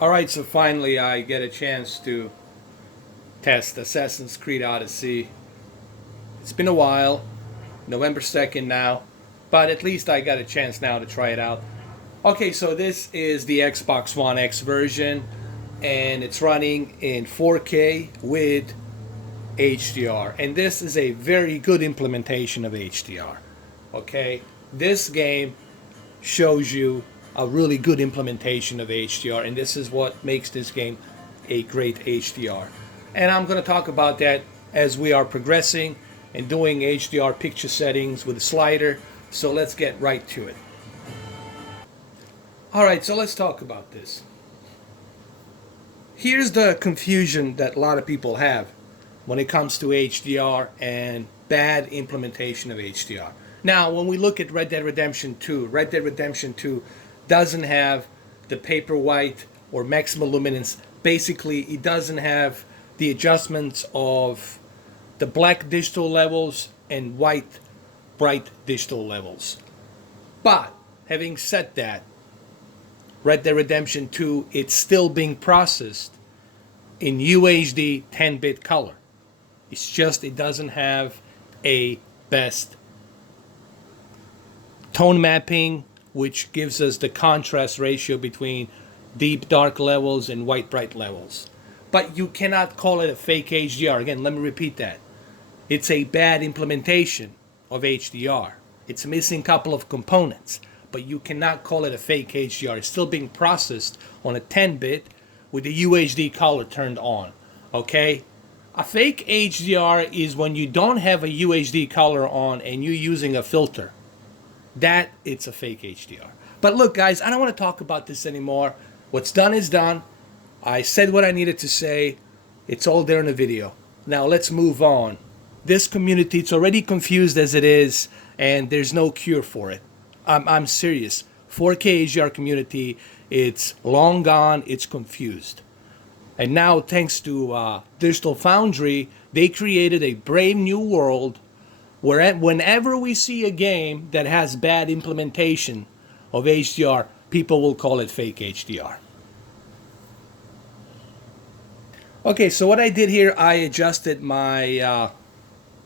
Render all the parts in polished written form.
Alright, so finally I get a chance to test Assassin's Creed Odyssey. It's been a while, November 2nd now, but at least I got a chance now to try it out. Okay, so this is the Xbox One X version, and it's running in 4K with HDR. And this is a very good implementation of HDR. Okay, this game shows you a really good implementation of HDR, and this is what makes this game a great HDR. And I'm going to talk about that as we are progressing and doing HDR picture settings with a slider. So let's get right to it. Alright, so let's talk about this. Here's the confusion that a lot of people have when it comes to HDR and bad implementation of HDR. Now, when we look at Red Dead Redemption 2, Red Dead Redemption 2 doesn't have the paper white or maximum luminance. Basically, it doesn't have the adjustments of the black digital levels and white bright digital levels. But having said that, Red Dead Redemption 2, it's still being processed in UHD 10-bit color. It's just it doesn't have a best tone mapping, which gives us the contrast ratio between deep dark levels and white bright levels. But you cannot call it a fake HDR. Again, let me repeat that. It's a bad implementation of HDR. It's missing a couple of components, but you cannot call it a fake HDR. It's still being processed on a 10-bit with the UHD color turned on. Okay? A fake HDR is when you don't have a UHD color on and you're using a filter. That it's a fake HDR. But look, guys, I don't want to talk about this anymore. What's done is done. I said what I needed to say. It's all there in the video. Now let's move on. This community, it's already confused as it is, and there's no cure for it. I'm serious. 4K HDR community, it's long gone. It's confused. And now, thanks to Digital Foundry, they created a brave new world where whenever we see a game that has bad implementation of HDR, people will call it fake HDR. Okay, so what I did here, I adjusted my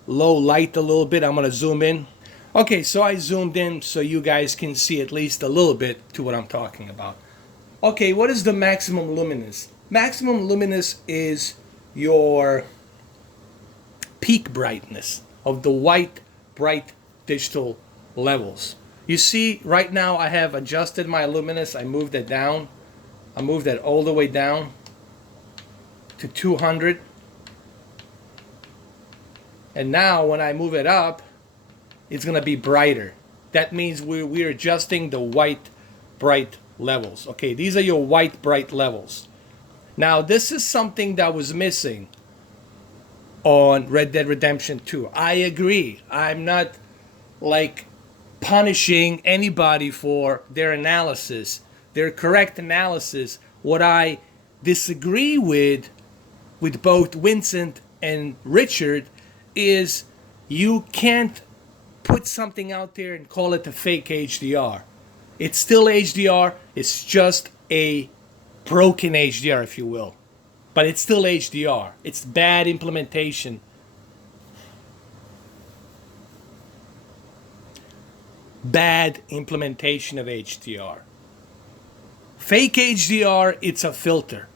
low light a little bit. I'm going to zoom in. Okay, so I zoomed in so you guys can see at least a little bit to what I'm talking about. Okay, what is the maximum luminance? Maximum luminance is your peak brightness of the white bright digital levels. You see right now I have adjusted my luminance. I moved it down. I moved that all the way down to 200. And now when I move it up, it's going to be brighter. That means we're adjusting the white bright levels. Okay, these are your white bright levels. Now this is something that was missing on Red Dead Redemption 2. I agree. I'm not like punishing anybody for their analysis, their correct analysis. What I disagree with both Vincent and Richard is you can't put something out there and call it a fake HDR. It's still HDR. It's just a broken HDR, if you will. But it's still HDR. It's bad implementation. Bad implementation of HDR. Fake HDR, it's a filter.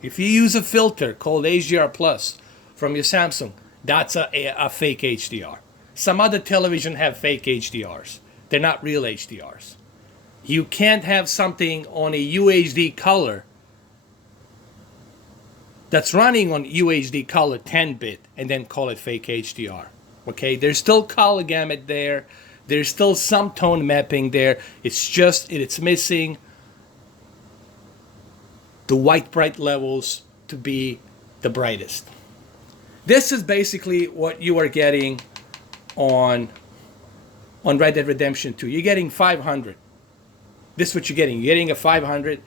If you use a filter called HDR Plus from your Samsung, that's a fake HDR. Some other television have fake HDRs. They're not real HDRs. You can't have something on a UHD color that's running on UHD color 10-bit and then call it fake HDR. Okay, there's still color gamut there. There's still some tone mapping there. It's just it's missing the white bright levels to be the brightest. This is basically what you are getting on Red Dead Redemption 2. You're getting 500. This is what you're getting. You're getting a 500.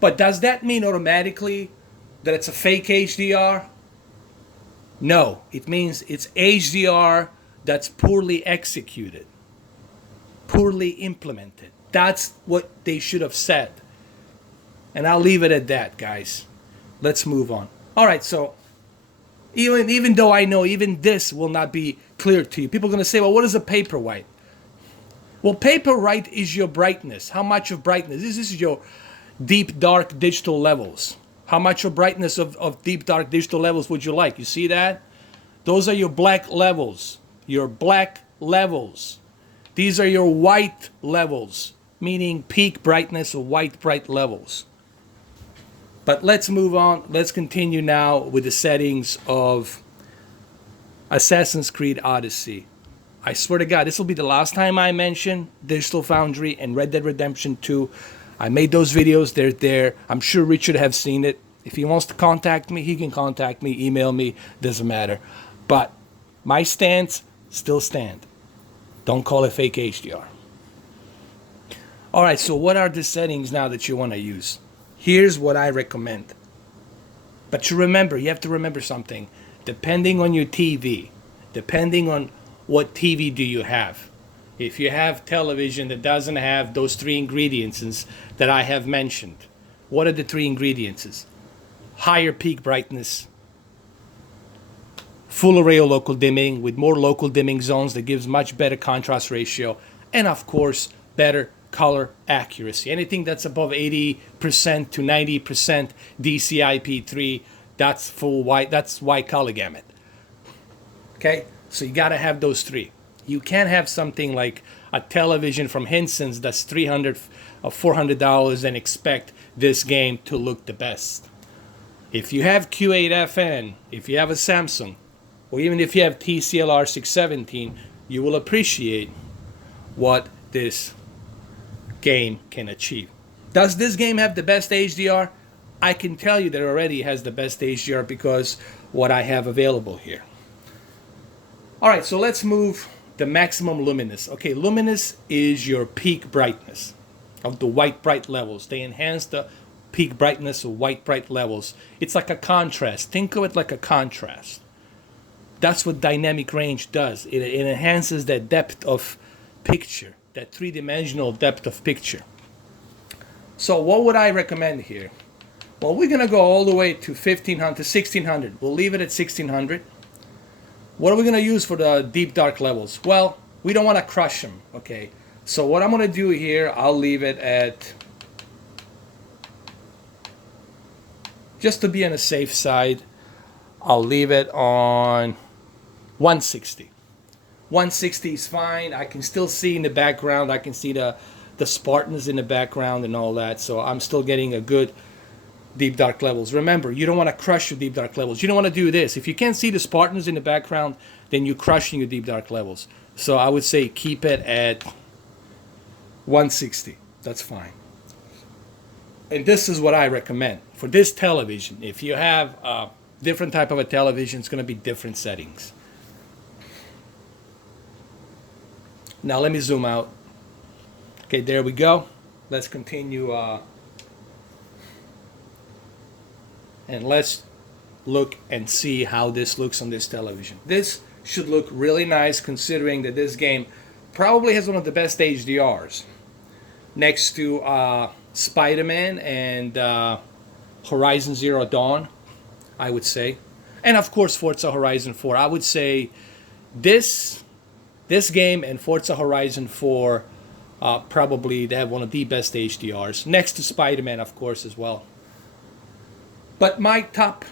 But does that mean automatically that it's a fake HDR? No, it means it's HDR that's poorly executed, poorly implemented. That's what they should have said. And I'll leave it at that, guys. Let's move on. All right, so even though I know even this will not be clear to you, people are going to say, well, what is a paper white? Well, paper white is your brightness. How much of brightness? This is your deep, dark digital levels. How much of brightness of deep, dark digital levels would you like? You see that? Those are your black levels. Your black levels. These are your white levels, meaning peak brightness or white bright levels. But let's move on. Let's continue now with the settings of Assassin's Creed Odyssey. I swear to God, this will be the last time I mention Digital Foundry and Red Dead Redemption 2. I made those videos. They're there. I'm sure Richard have seen it. If he wants to contact me, he can contact me, email me. Doesn't matter. But my stance still stand. Don't call it fake HDR. All right, so what are the settings now that you want to use? Here's what I recommend. But you have to remember something. Depending on your TV, depending on what TV do you have. If you have television that doesn't have those 3 ingredients that I have mentioned, what are the 3 ingredients? Higher peak brightness, full array of local dimming with more local dimming zones that gives much better contrast ratio, and of course, better color accuracy. Anything that's above 80% to 90% DCI-P3, that's full white, that's white color gamut. Okay, so you gotta have those 3. You can't have something like a television from Hinson's that's $300 or $400 and expect this game to look the best. If you have Q8fn, if you have a Samsung, or even if you have TCLR 617, you will appreciate what this game can achieve. Does this game have the best HDR? I can tell you that it already has the best HDR because what I have available here. All right, so let's move the maximum luminous. Okay, luminous is your peak brightness of the white bright levels. They enhance the peak brightness of white bright levels. It's like a contrast. Think of it like a contrast. That's what dynamic range does. It enhances that depth of picture, that 3-dimensional depth of picture. So what would I recommend here? Well, we're going to go all the way to 1500 to 1600. We'll leave it at 1600. What are we going to use for the deep dark levels? Well, we don't want to crush them, okay? So what I'm going to do here, I'll leave it at, just to be on the safe side, I'll leave it on 160. 160 is fine. I can still see in the background. I can see the Spartans in the background and all that. So I'm still getting a good deep dark levels. Remember, you don't want to crush your deep dark levels. You don't want to do this. If you can't see the Spartans in the background, then you're crushing your deep dark levels. So I would say keep it at 160. That's fine. And this is what I recommend for this television. If you have a different type of a television, it's going to be different settings. Now let me zoom out. Okay, there we go. Let's continue and let's look and see how this looks on this television. This should look really nice considering that this game probably has one of the best HDRs next to Spider-Man and Horizon Zero Dawn, I would say. And of course Forza Horizon 4. I would say this game and Forza Horizon 4 probably they have one of the best HDRs next to Spider-Man, of course, as well. But my top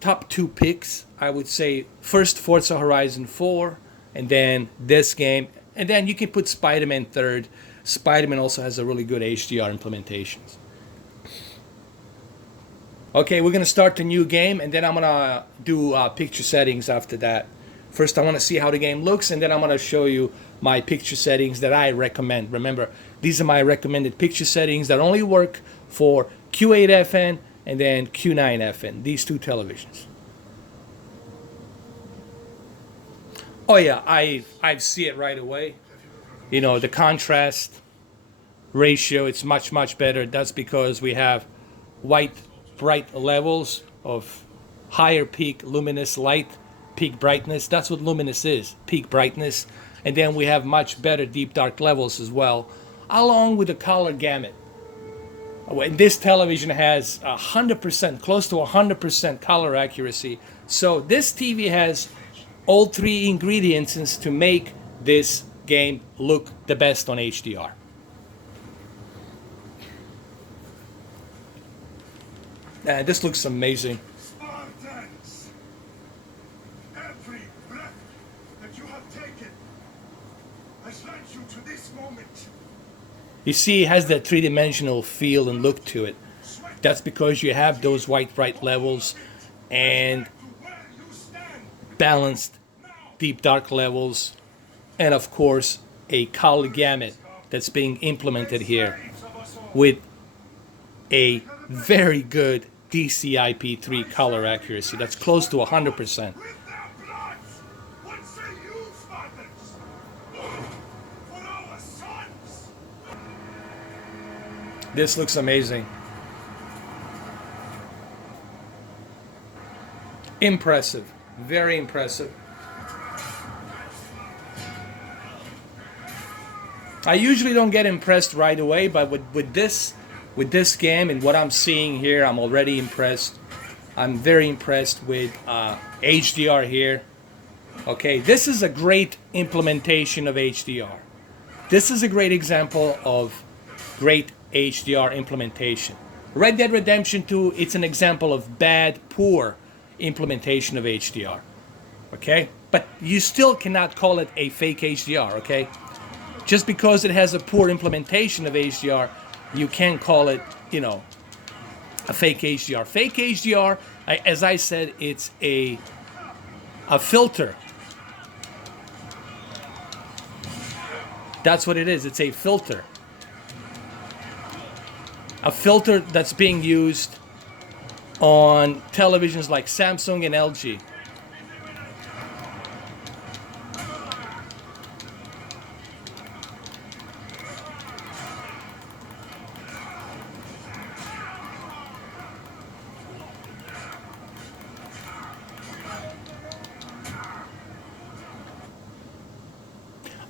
2 picks, I would say first Forza Horizon 4 and then this game, and then you can put Spider-Man third. Spider-Man also has a really good HDR implementations. Okay, we're gonna start the new game and then I'm gonna do picture settings after that. First, I want to see how the game looks, and then I'm going to show you my picture settings that I recommend. Remember, these are my recommended picture settings that only work for Q8fn and then Q9fn, these 2 televisions. Oh yeah, I see it right away. You know, the contrast ratio, it's much better. That's because we have white bright levels of higher peak luminous light. Peak brightness, that's what luminous is, peak brightness. And then we have much better deep dark levels as well, along with the color gamut. This television has 100%, close to 100% color accuracy. So this TV has all three ingredients to make this game look the best on HDR. This looks amazing. Spartans, every breath that you have taken has led you to this moment. You see, it has that three-dimensional feel and look to it. That's because you have those white bright levels and balanced deep dark levels, and of course a color gamut that's being implemented here with a very good DCI-P3 color accuracy that's close to 100%. This looks amazing. Impressive. Very impressive. I usually don't get impressed right away, but with this game and what I'm seeing here, I'm already impressed. I'm very impressed with HDR here. Okay, this is a great implementation of HDR. This is a great example of great HDR implementation. Red Dead Redemption 2, it's an example of bad, poor implementation of HDR. Okay? But you still cannot call it a fake HDR, okay? Just because it has a poor implementation of HDR, you can't call it, a fake HDR. Fake HDR, as I said, it's a filter. That's what it is. It's a filter. A filter that's being used on televisions like Samsung and LG.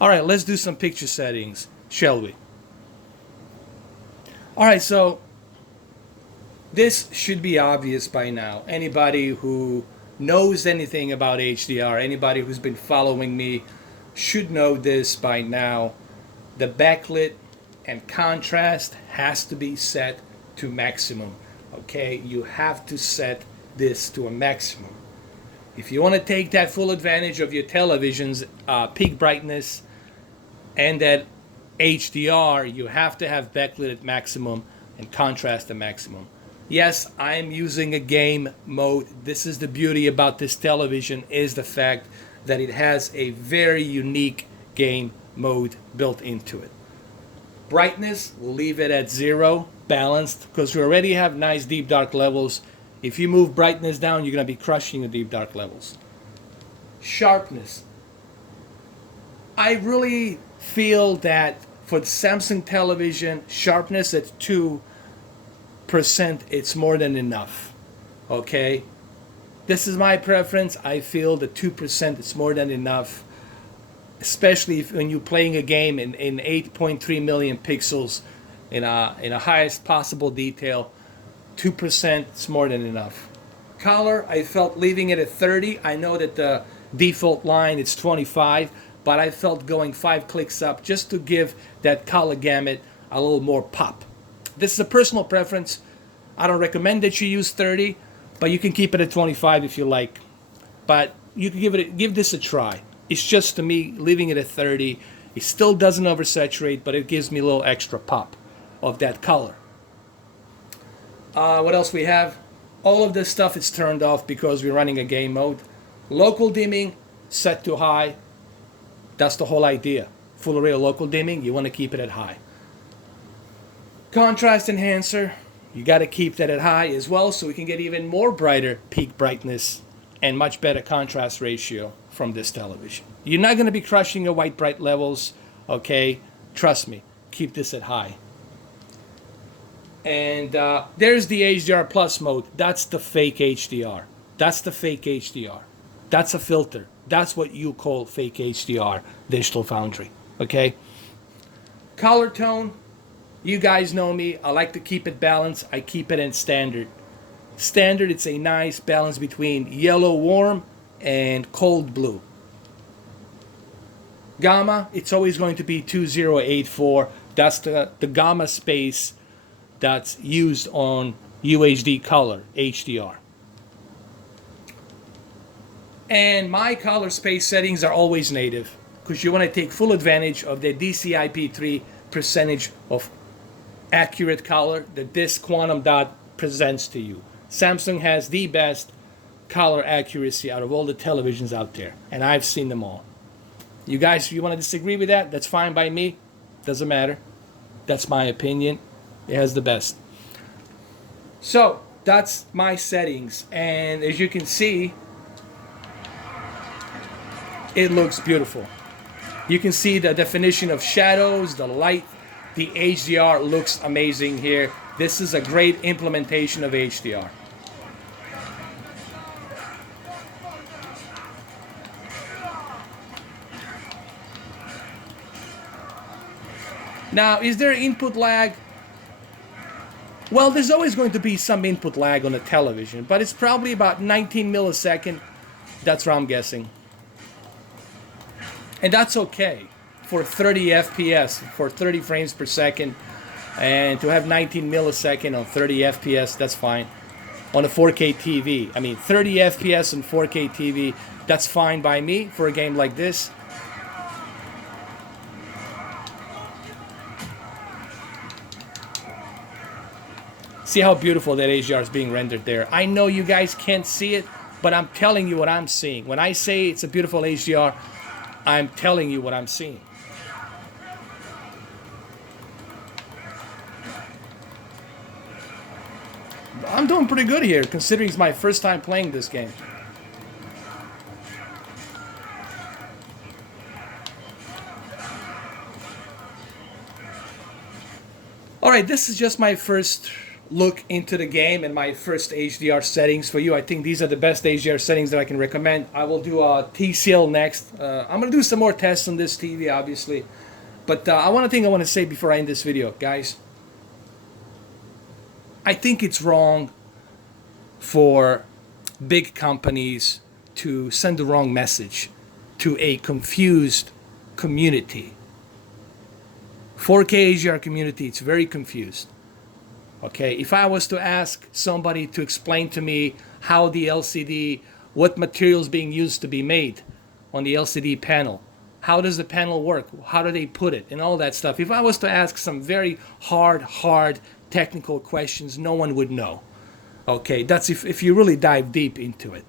All right, let's do some picture settings, shall we? All right, so this should be obvious by now. Anybody who knows anything about HDR, anybody who's been following me should know this by now. The backlit and contrast has to be set to maximum. Okay, you have to set this to a maximum. If you want to take that full advantage of your television's peak brightness and that HDR, you have to have backlit at maximum and contrast at maximum. Yes, I'm using a game mode. This is the beauty about this television, is the fact that it has a very unique game mode built into it. Brightness, we'll leave it at 0, balanced, because we already have nice deep dark levels. If you move brightness down, you're going to be crushing the deep dark levels. Sharpness. I really feel that for the Samsung television, sharpness at 2%, it's more than enough. Okay? This is my preference. I feel that 2% is more than enough, especially when you're playing a game in 8.3 million pixels in a highest possible detail. 2% is more than enough. Color, I felt leaving it at 30. I know that the default line is 25, but I felt going 5 clicks up just to give that color gamut a little more pop. This is a personal preference. I don't recommend that you use 30, but you can keep it at 25 if you like. But you can give this a try. It's just, to me, leaving it at 30. It still doesn't oversaturate, but it gives me a little extra pop of that color. What else we have? All of this stuff is turned off because we're running a game mode. Local dimming set to high. That's the whole idea. Full array of local dimming, you want to keep it at high. Contrast enhancer, you got to keep that at high as well, so we can get even more brighter peak brightness and much better contrast ratio from this television. You're not going to be crushing your white bright levels, okay? Trust me, keep this at high. And there's the HDR Plus mode. That's the fake HDR. That's the fake HDR. That's a filter. That's what you call fake HDR, Digital Foundry. Okay? Color tone. You guys know me. I like to keep it balanced. I keep it in standard. Standard, it's a nice balance between yellow warm and cold blue. Gamma, it's always going to be 2084. That's the gamma space that's used on UHD color, HDR. And my color space settings are always native because you want to take full advantage of the DCI-P3 percentage of accurate color that this quantum dot presents to you. Samsung has the best color accuracy out of all the televisions out there, and I've seen them all. You guys, if you want to disagree with that, that's fine by me. Doesn't matter. That's my opinion. It has the best. So that's my settings, and as you can see, it looks beautiful. You can see the definition of shadows, the light, the HDR looks amazing here. This is a great implementation of HDR. Now, is there input lag? Well, there's always going to be some input lag on a television, but it's probably about 19 milliseconds. That's what I'm guessing. And that's okay for 30 FPS, for 30 frames per second. And to have 19 milliseconds on 30 FPS, that's fine. On a 4K TV. I mean, 30 FPS on 4K TV, that's fine by me for a game like this. See how beautiful that HDR is being rendered there. I know you guys can't see it, but I'm telling you what I'm seeing. When I say it's a beautiful HDR, I'm telling you what I'm seeing. I'm doing pretty good here, considering it's my first time playing this game. Alright, this is just my first look into the game and my first HDR settings for you. I think these are the best HDR settings that I can recommend. I will do a TCL next. I'm going to do some more tests on this TV, obviously. But I want to say before I end this video, guys. I think it's wrong for big companies to send the wrong message to a confused community. 4K HDR community, it's very confused. Okay, if I was to ask somebody to explain to me how the LCD, what material is being used to be made on the LCD panel, how does the panel work, how do they put it, and all that stuff. If I was to ask some very hard technical questions, no one would know. Okay, that's if you really dive deep into it.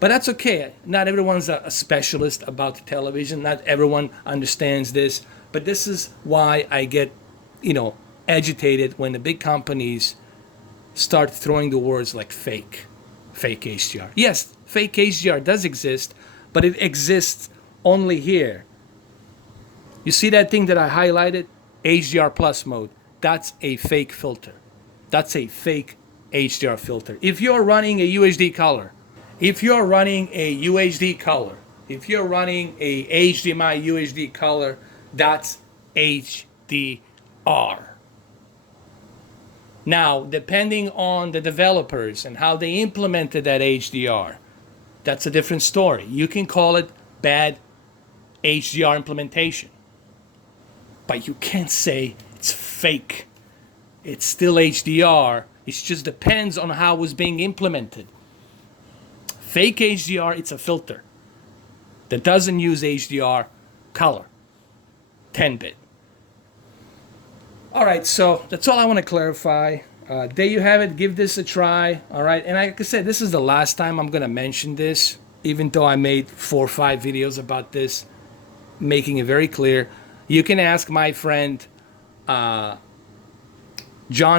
But that's okay. Not everyone's a specialist about television. Not everyone understands this. But this is why I get, agitated when the big companies start throwing the words like fake HDR. Yes, fake HDR does exist, but it exists only here. You see that thing that I highlighted? HDR plus mode. That's a fake filter. That's a fake HDR filter. If you're running a UHD color, if you're running a HDMI UHD color, that's HDR. Now, depending on the developers and how they implemented that HDR, that's a different story. You can call it bad HDR implementation, but you can't say it's fake. It's still HDR. It just depends on how it was being implemented. Fake HDR, it's a filter that doesn't use HDR color, 10-bit. All right, so that's all I want to clarify. There you have it. Give this a try. All right, and like I said, this is the last time I'm going to mention this, even though I made 4 or 5 videos about this, making it very clear. You can ask my friend John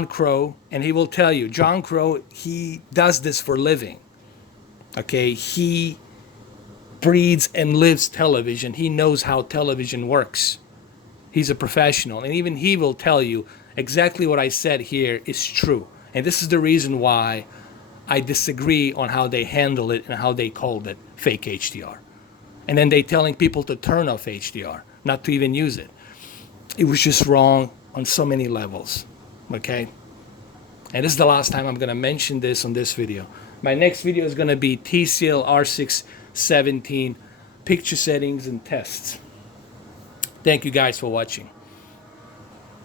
Crow, and he will tell you. John Crow, he does this for a living. Okay, he breathes and lives television. He knows how television works. He's a professional, and even he will tell you exactly what I said here is true. And this is the reason why I disagree on how they handle it and how they called it fake HDR. And then they telling people to turn off HDR, not to even use it. It was just wrong on so many levels, okay? And this is the last time I'm going to mention this on this video. My next video is going to be TCL R617 picture settings and tests. Thank you guys for watching.